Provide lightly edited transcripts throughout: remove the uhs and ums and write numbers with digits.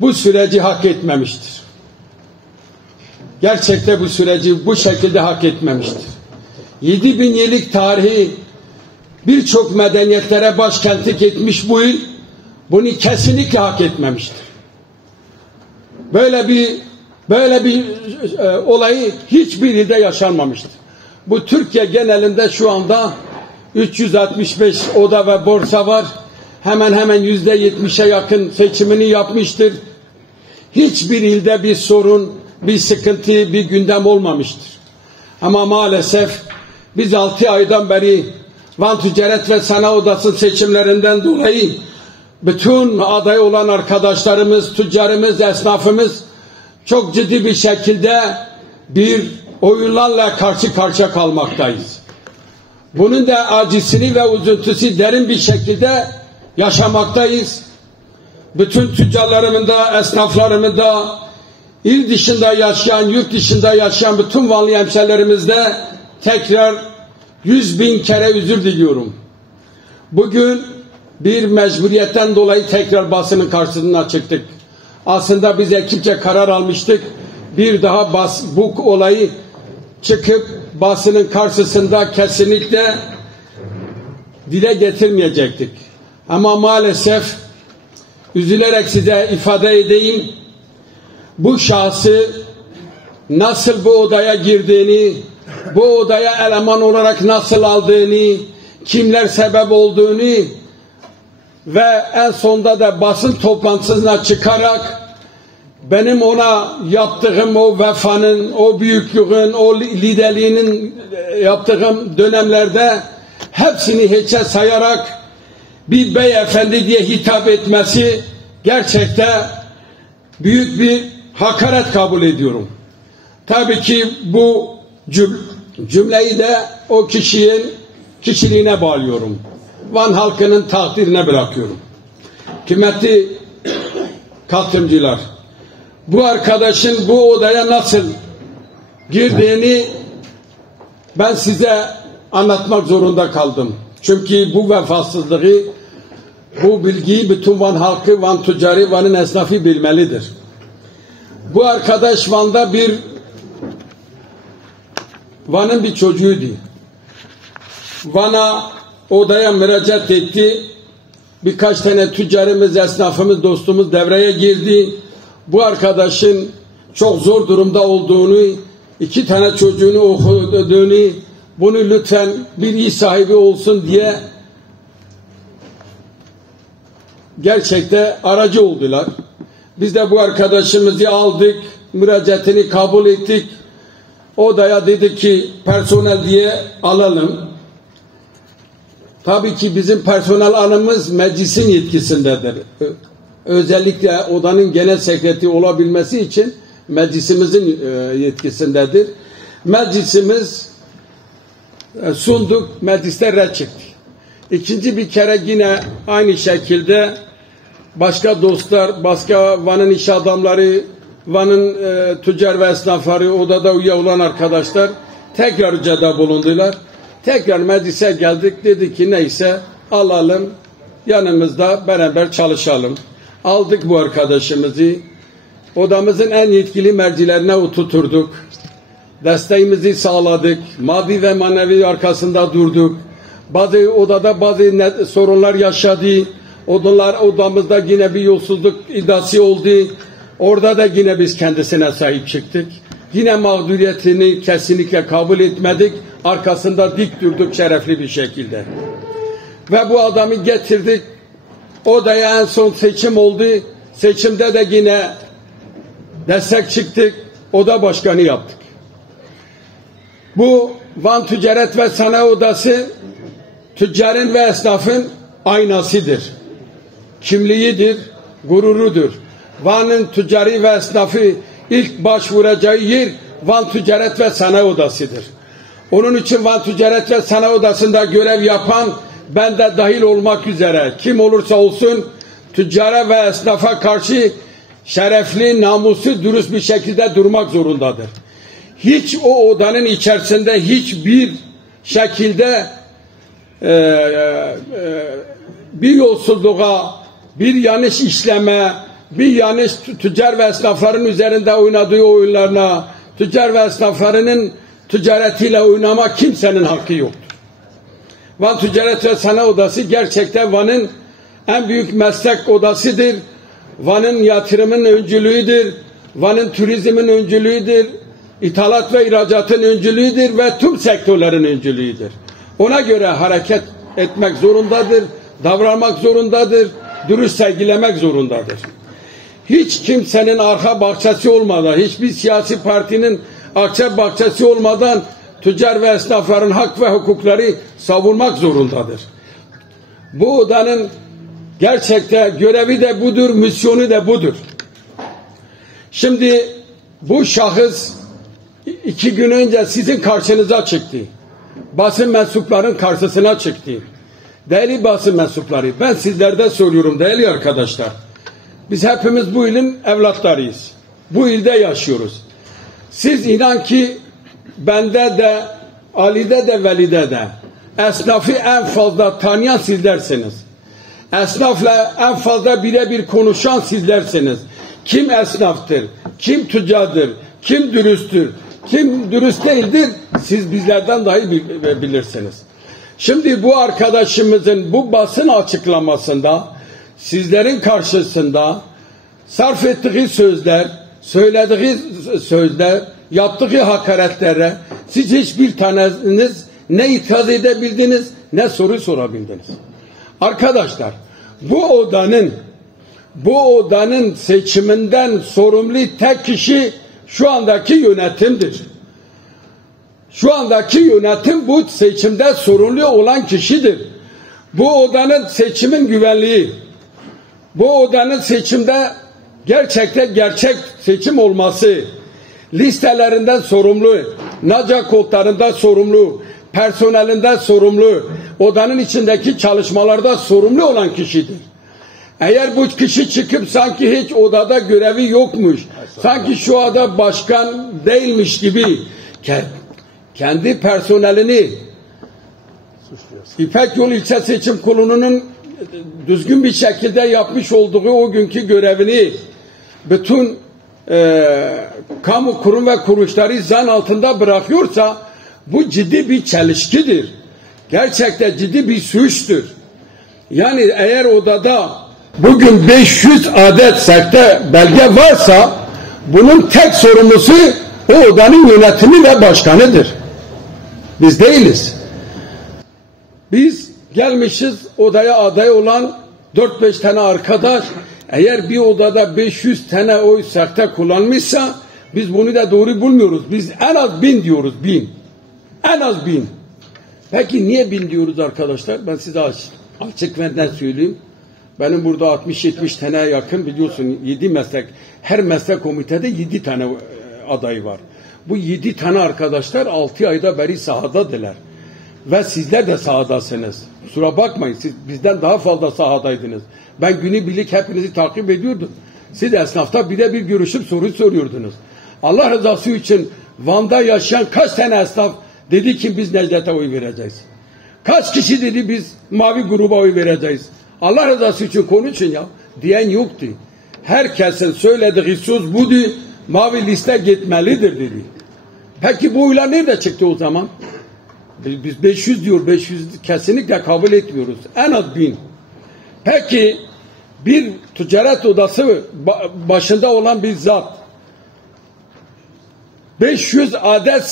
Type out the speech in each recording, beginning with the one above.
bu süreci hak etmemiştir. Gerçekten bu süreci bu şekilde hak etmemiştir. 7000 yıllık tarihi birçok medeniyetlere başkentlik etmiş bu il, bunu kesinlikle hak etmemiştir. Böyle bir olayı hiçbir ilde yaşanmamıştır. Bu Türkiye genelinde şu anda 365 oda ve borsa var. Hemen hemen %70'e yakın seçimini yapmıştır. Hiçbir ilde bir sorun, bir sıkıntı, bir gündem olmamıştır. Ama maalesef biz 6 aydan beri Van Ticaret ve Sanayi Odası seçimlerinden dolayı bütün aday olan arkadaşlarımız, tüccarımız, esnafımız çok ciddi bir şekilde bir oyunlarla karşı karşıya kalmaktayız. Bunun da acısını ve üzüntüsü derin bir şekilde yaşamaktayız. Bütün tüccarlarımın da, esnaflarımın da, il dışında yaşayan, yurt dışında yaşayan bütün Vanlı hemşehrilerimizde tekrar 100.000 kere özür diliyorum. Bugün bir mecburiyetten dolayı tekrar basının karşısına çıktık. Aslında biz ekipçe karar almıştık. Bir daha bu olayı çıkıp basının karşısında kesinlikle dile getirmeyecektik. Ama maalesef üzülerek size ifade edeyim, bu şahsı nasıl bu odaya girdiğini, bu odaya eleman olarak nasıl aldığını, kimler sebep olduğunu ve en sonunda da basın toplantısına çıkarak benim ona yaptığım o vefanın, o büyüklüğün, o liderliğinin yaptığım dönemlerde hepsini hiçe sayarak bir beyefendi diye hitap etmesi gerçekten büyük bir hakaret kabul ediyorum. Tabii ki bu cümleyi de o kişiliğine bağlıyorum. Van halkının takdirine bırakıyorum. Kıymetli katılımcılar, bu arkadaşın bu odaya nasıl girdiğini ben size anlatmak zorunda kaldım. Çünkü bu vefasızlığı, bu bilgiyi bütün Van halkı, Van tüccarı, Van'ın esnafı bilmelidir. Bu arkadaş Van'ın bir çocuğuydu. Van'a odaya müracaat etti. Birkaç tane tüccarımız, esnafımız, dostumuz devreye girdi. Bu arkadaşın çok zor durumda olduğunu, 2 tane çocuğunu okuduğunu, bunu lütfen bir iş sahibi olsun diye gerçekten aracı oldular. Biz de bu arkadaşımızı aldık, müracaatini kabul ettik. Odaya dedi ki personel diye alalım. Tabii ki bizim personel alımımız meclisin yetkisindedir. Özellikle odanın genel sekreteri olabilmesi için meclisimizin yetkisindedir. Meclisimiz sunduk, mecliste red çıktı. İkinci bir kere yine aynı şekilde başka dostlar, başka Van'ın iş adamları, Van'ın tüccar ve esnafları, odada üye olan arkadaşlar tekrar ricada bulundular. Tekrar meclise geldik, dedik ki neyse alalım, yanımızda beraber çalışalım. Aldık bu arkadaşımızı, odamızın en yetkili mercilerine oturturduk. Desteğimizi sağladık, maddi ve manevi arkasında durduk. Odada bazı sorunlar yaşadı. Odamızda yine bir yolsuzluk iddiası oldu. Orada da yine biz kendisine sahip çıktık. Yine mağduriyetini kesinlikle kabul etmedik. Arkasında dik durduk şerefli bir şekilde. Ve bu adamı getirdik. Odaya en son seçim oldu. Seçimde de yine destek çıktık. Oda başkanı yaptık. Bu Van Ticaret ve Sanayi Odası tüccarın ve esnafın aynasıdır. Kimliğidir, gururudur. Van'ın tüccarı ve esnafı ilk başvuracağı yer Van Ticaret ve Sanayi Odası'dır. Onun için Van Ticaret ve Sanayi Odası'nda görev yapan, ben de dahil olmak üzere kim olursa olsun tüccara ve esnafa karşı şerefli, namuslu, dürüst bir şekilde durmak zorundadır. Hiç o odanın içerisinde hiçbir şekilde bir yolsuzluğa, bir yanlış işleme, bir yanlış tüccar ve esnafların üzerinde oynadığı oyunlarına, tüccar ve esnaflarının ticaretiyle oynamak kimsenin hakkı yoktur. Van Ticaret ve Sanayi Odası gerçekten Van'ın en büyük meslek odasıdır. Van'ın yatırımın öncülüğüdür. Van'ın turizmin öncülüğüdür. İthalat ve ihracatın öncülüğüdür ve tüm sektörlerin öncülüğüdür. Ona göre hareket etmek zorundadır, davranmak zorundadır, dürüst sergilemek zorundadır. Hiç kimsenin arka bahçesi olmadan, hiçbir siyasi partinin arka bahçesi olmadan tüccar ve esnafların hak ve hukukları savunmak zorundadır. Bu odanın gerçekten görevi de budur, misyonu da budur. Şimdi bu şahıs 2 gün önce sizin karşınıza çıktı. Basın mensuplarının karşısına çıktı. Değerli basın mensupları, ben sizlerden soruyorum değerli arkadaşlar. Biz hepimiz bu ilin evlatlarıyız. Bu ilde yaşıyoruz. Siz inan ki bende de, Ali'de de, Veli'de de esnafı en fazla tanıyan sizlersiniz. Esnafla en fazla birebir konuşan sizlersiniz. Kim esnaftır, kim tüccardır, kim dürüsttür, kim dürüst değildir, siz bizlerden dahi bilirsiniz. Şimdi bu arkadaşımızın bu basın açıklamasında sizlerin karşısında sarf ettiği sözler, söylediği sözler, yaptığı hakaretlere siz hiçbir taneniz ne itiraz edebildiniz ne soru sorabildiniz. Arkadaşlar bu odanın seçiminden sorumlu tek kişi şu andaki yönetimdir. Şu andaki yönetim bu seçimde sorumlu olan kişidir. Bu odanın seçimin güvenliği, bu odanın seçimde gerçek seçim olması, listelerinden sorumlu, NACA kodlarından sorumlu, personelinden sorumlu, odanın içindeki çalışmalarda sorumlu olan kişidir. Eğer bu kişi çıkıp sanki hiç odada görevi yokmuş, sanki şu anda başkan değilmiş gibi kendi personelini İpek Yolu İlçe Seçim Kurulu'nun düzgün bir şekilde yapmış olduğu o günkü görevini bütün kamu kurum ve kuruluşları zan altında bırakıyorsa bu ciddi bir çelişkidir. Gerçekten ciddi bir suçtur. Yani eğer odada bugün 500 adet sahte belge varsa bunun tek sorumlusu o odanın yönetimi ve başkanıdır. Biz değiliz. Biz gelmişiz odaya aday olan 4-5 tane arkadaş, eğer bir odada 500 tane oy sahte kullanmışsa biz bunu da doğru bulmuyoruz. Biz en az 1000 diyoruz, 1000. En az 1000. Peki niye 1000 diyoruz arkadaşlar? Ben size açık ve net söyleyeyim. Benim burada 60-70 tane yakın biliyorsun 7 meslek. Her meslek komitede 7 tane aday var. Bu 7 tane arkadaşlar 6 ayda beri sahadadılar. Ve sizler de sahadasınız. Kusura bakmayın, siz bizden daha fazla sahadaydınız. Ben günübirlik hepinizi takip ediyordum. Siz esnafta birebir görüşüp soru soruyordunuz. Allah rızası için Van'da yaşayan kaç tane esnaf dedi ki biz Necdet'e oy vereceğiz? Kaç kişi dedi biz mavi gruba oy vereceğiz? Allah rızası için konuşun ya. Diyen yoktu. Herkesin söylediği söz budur. Mavi liste gitmelidir dedi. Peki bu oylar nerede çıktı o zaman? Biz 500 diyor. 500 kesinlikle kabul etmiyoruz. En az 1000. Peki bir ticaret odası başında olan bir zat 500 adet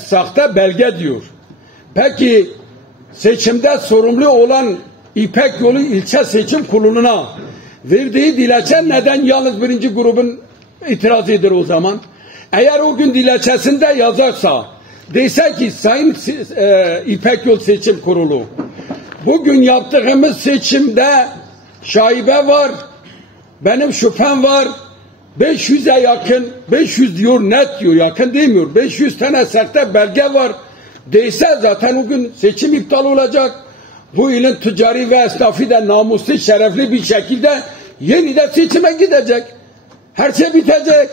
sahte belge diyor. Peki seçimde sorumlu olan İpek Yolu İlçe Seçim Kurulu'na verdiği dilekçe neden yalnız birinci grubun itirazıdır o zaman? Eğer o gün dilekçesinde yazarsa dese ki Sayın İpek Yolu Seçim Kurulu bugün yaptığımız seçimde şaibe var, benim şüphem var, 500'e yakın, 500 diyor net diyor, yakın demiyor, 500 tane sahte belge var deyse zaten o gün seçim iptal olacak. Bu ilin ticari ve esnafı da namuslu, şerefli bir şekilde yeniden seçime gidecek. Her şey bitecek.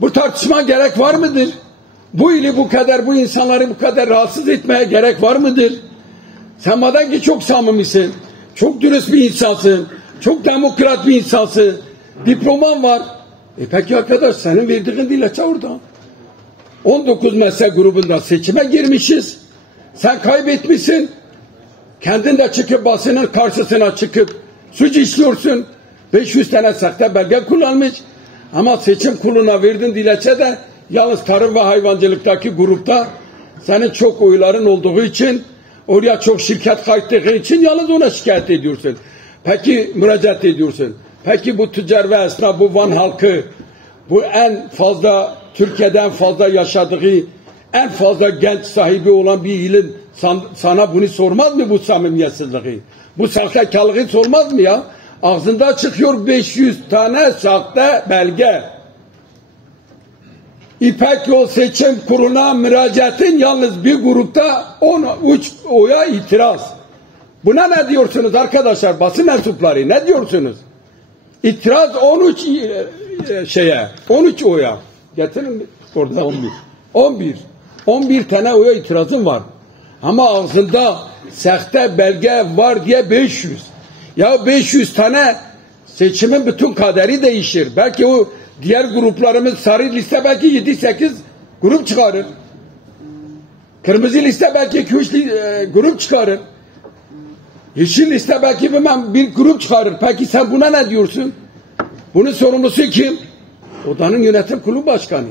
Bu tartışma gerek var mıdır? Bu ili bu kadar, bu insanları bu kadar rahatsız etmeye gerek var mıdır? Sen madem ki çok samimisin, çok dürüst bir insansın, Çok demokrat bir insansın. Diploman var. Peki arkadaş senin verdiğin dilekçe orada. 19 meslek grubunda seçime girmişiz. Sen kaybetmişsin. Kendin de çıkıp basının karşısına çıkıp suç işliyorsun. 500 tane sahte belge kullanmış. Ama seçim kuruluna verdiğin dilekçe de yalnız tarım ve hayvancılıktaki grupta senin çok oyların olduğu için, oraya çok şirket kaydettiğin için yalnız ona şikayet ediyorsun. Peki müracaat ediyorsun. Peki bu tüccar ve esnaf, bu Van halkı, bu en fazla Türkiye'den fazla yaşadığı, en fazla genç sahibi olan bir ilin sana bunu sormaz mı, bu samimiyetsizliği? Bu sahtekarlığı sormaz mı ya? Ağzında çıkıyor 500 tane sahte belge. İpek Yol Seçim Kurulu'na müracaatın yalnız bir grupta 13 oya itiraz. Buna ne diyorsunuz arkadaşlar? Basın mensupları ne diyorsunuz? İtiraz 13 oya. Getirin orada 11 tane oya itirazım var. Ama ağzında sahte belge var diye 500. Ya 500 tane seçimin bütün kaderi değişir. Belki o diğer gruplarımız sarı liste belki 7-8 grup çıkarır. Kırmızı liste belki 2-3 grup çıkarır. Yeşil liste belki bir grup çıkarır. Peki sen buna ne diyorsun? Bunun sorumlusu kim? Odanın yönetim kurulu başkanı.